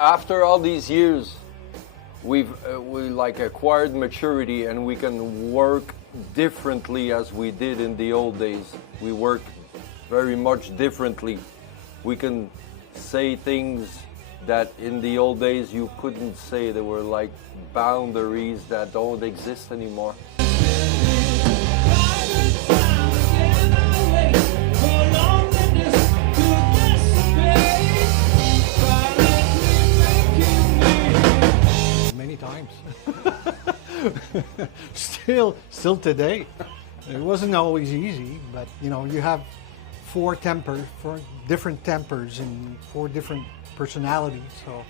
After all these years, we like acquired maturity, and we can work differently as we did in the old days. We work very much differently. We can say things that in the old days you couldn't say. There were like boundaries that don't exist anymore. Many times. Still today. It wasn't always easy, but you know, you have four different tempers and four different personalities, so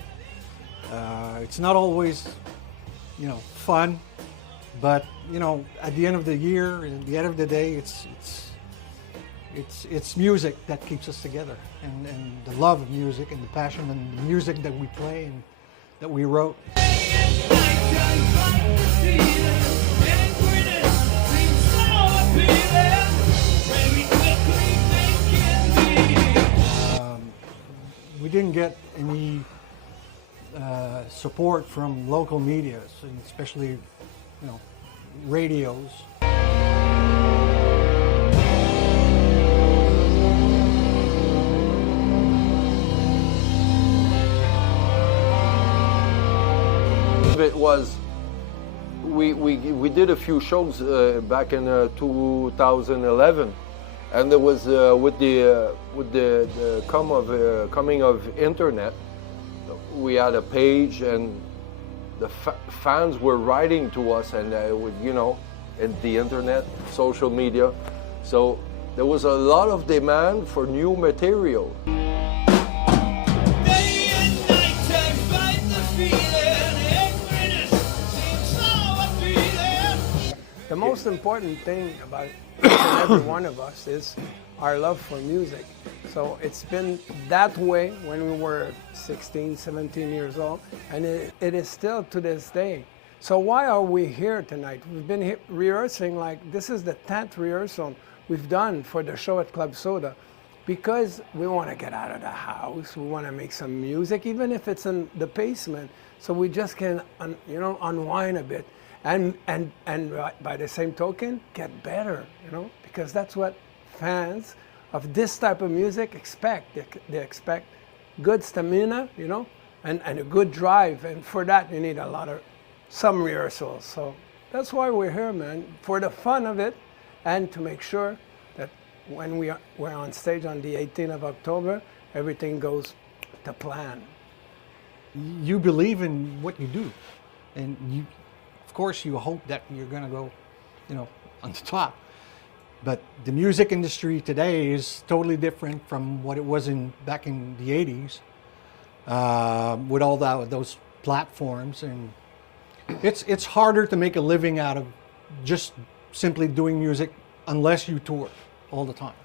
it's not always, you know, fun, but you know, at the end of the year, at the end of the day, it's music that keeps us together, and the love of music and the passion and the music that we play and that we wrote. We didn't get any support from local media, and especially, you know, radios. It was we did a few shows back in 2011. And there was with the coming of internet, we had a page, and the fans were writing to us, and you know, in the internet, social media. So there was a lot of demand for new material. The most important thing about each and every one of us is our love for music. So it's been that way when we were 16, 17 years old, and it is still to this day. So why are we here tonight? We've been rehearsing, like this is the 10th rehearsal we've done for the show at Club Soda, because we want to get out of the house, we want to make some music, even if it's in the basement, so we just can you know, unwind a bit. And by the same token, get better, you know, because that's what fans of this type of music expect. They expect good stamina, you know, and a good drive. And for that, you need some rehearsals. So that's why we're here, man, for the fun of it, and to make sure that when we're on stage on the 18th of October, everything goes to plan. You believe in what you do, and you. Of course, you hope that you're going to go, you know, on the top. But the music industry today is totally different from what it was back in the 80s, with all those platforms, and it's harder to make a living out of just simply doing music unless you tour all the time,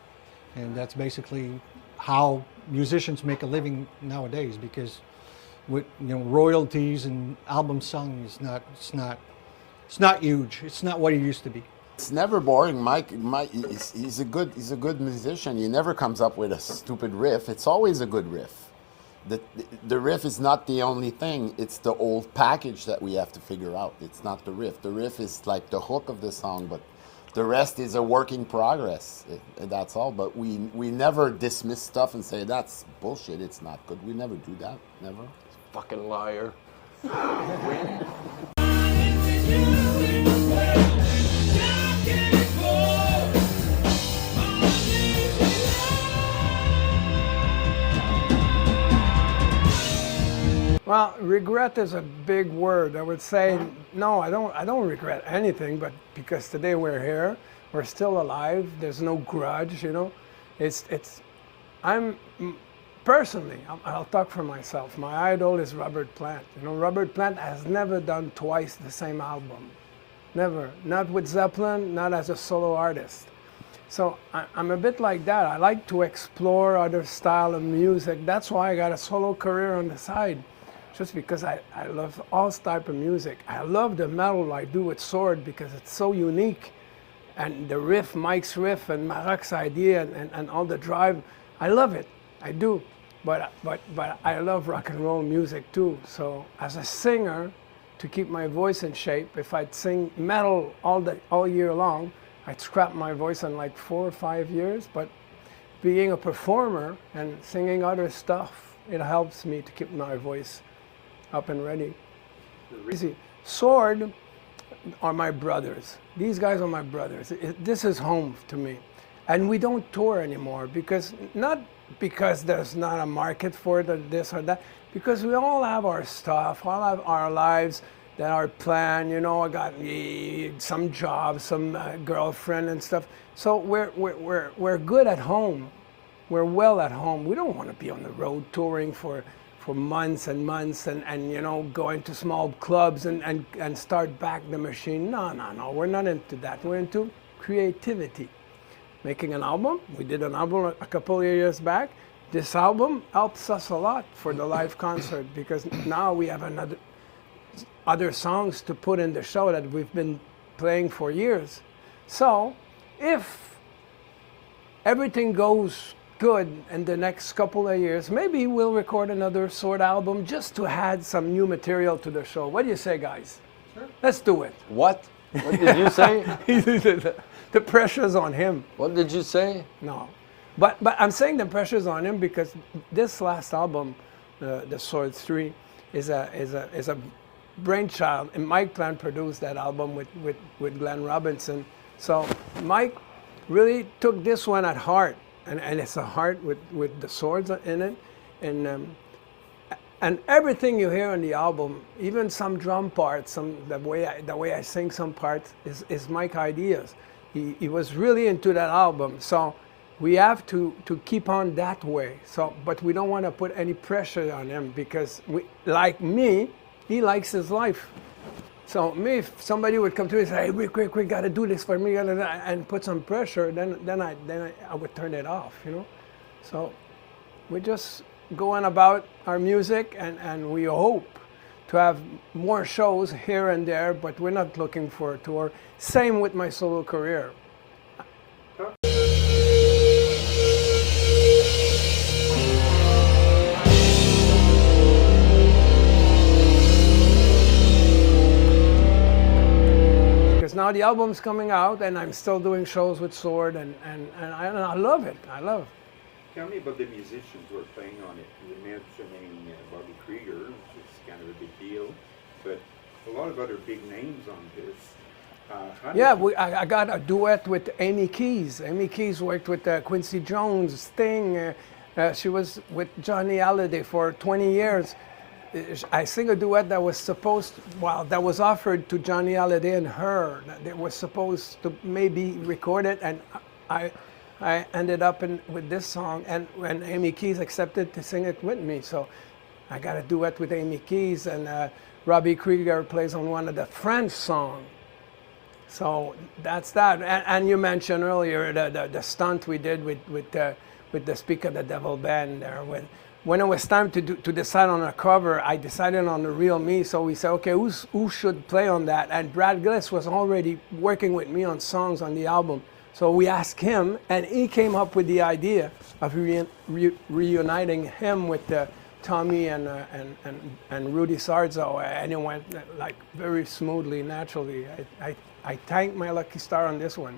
and that's basically how musicians make a living nowadays, because with, you know, royalties and album selling is not huge. It's not what it used to be. It's never boring. Mike he's a good musician. He never comes up with a stupid riff. It's always a good riff. The riff is not the only thing. It's the old package that we have to figure out. It's not the riff. The riff is like the hook of the song, but the rest is a work in progress. That's all. But we never dismiss stuff and say that's bullshit, it's not good. We never do that. Never. Fucking liar. Well, regret is a big word. I would say, no, I don't regret anything, but because today we're here, we're still alive, there's no grudge, you know. Personally, I'll talk for myself. My idol is Robert Plant. You know, Robert Plant has never done twice the same album. Never. Not with Zeppelin, not as a solo artist. So I'm a bit like that. I like to explore other style of music. That's why I got a solo career on the side. Just because I love all type of music. I love the metal I do with Sword because it's so unique. And the riff, Mike's riff and Marac's idea and all the drive, I love it. I do. but I love rock and roll music too. So as a singer, to keep my voice in shape, if I'd sing metal all year long, I'd scrap my voice in like 4 or 5 years. But being a performer and singing other stuff, it helps me to keep my voice up and ready. Easy. Sword are my brothers. These guys are my brothers. This is home to me. And we don't tour anymore not because there's not a market for it or this or that, because we all have our stuff, all have our lives that are planned. You know, I got some job, some girlfriend and stuff. So we're good at home. We're well at home. We don't want to be on the road touring for months and months and you know, going to small clubs and start back the machine. No, we're not into that. We're into creativity. Making an album. We did an album a couple of years back. This album helps us a lot for the live concert because now we have other songs to put in the show that we've been playing for years. So if everything goes good in the next couple of years, maybe we'll record another Sword album just to add some new material to the show. What do you say, guys? Sure. Let's do it. What? What did you say? The pressure's on him. What did you say? No. But I'm saying the pressure's on him because this last album, The Sword 3, is a brainchild. And Mike Plant produced that album with Glenn Robinson. So Mike really took this one at heart. And it's a heart with the swords in it. And everything you hear on the album, even some drum parts, the way I sing some parts, is Mike's ideas. He was really into that album. So we have to keep on that way. So, but we don't want to put any pressure on him because, like me, he likes his life. So me, if somebody would come to me and say, hey, we got to do this for me, and put some pressure, then I would turn it off, you know. So we're just going about our music, and we hope to have more shows here and there, but we're not looking for a tour. Same with my solo career. Now the album's coming out, and I'm still doing shows with Sword, and I love it. I love it. Tell me about the musicians who are playing on it. You were mentioning Bobby Krieger, which is kind of a big deal, but a lot of other big names on this. I got a duet with Amy Keys. Amy Keys worked with Quincy Jones, Sting. She was with Johnny Hallyday for 20 years. I sing a duet that was that was offered to Johnny Hallyday and her. They were supposed to maybe record it, and I ended up with this song, and when Amy Keys accepted to sing it with me. So I got a duet with Amy Keys, and Robbie Krieger plays on one of the French songs. So that's that. And you mentioned earlier the stunt we did with the Speak of the Devil band there. When it was time to decide on a cover, I decided on The Real Me. So we said, okay, who should play on that? And Brad Gillis was already working with me on songs on the album. So we asked him, and he came up with the idea of reuniting him with Tommy and Rudy Sarzo, and it went like very smoothly, naturally. I thank my lucky star on this one.